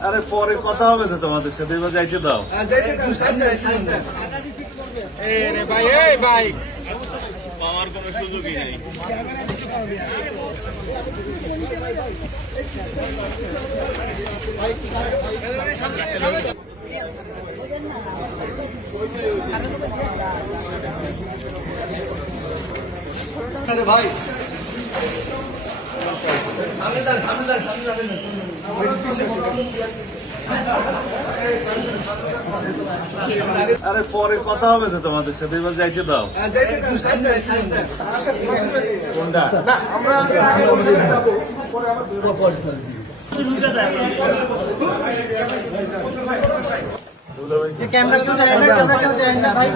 আরে পরে কথা হবে তো তোমাদের সাথে এবার যাইতে দাও। রে ভাই এই ভাই। পাওয়ার কোনো সুযোগই নেই। ভাই। আরে পরে কথা হবে তো তোমাদের সাথে এবার যাইতে দাও। ক্যামেরা কেউ যায় না ক্যামেরা কেউ যায় না ভাই।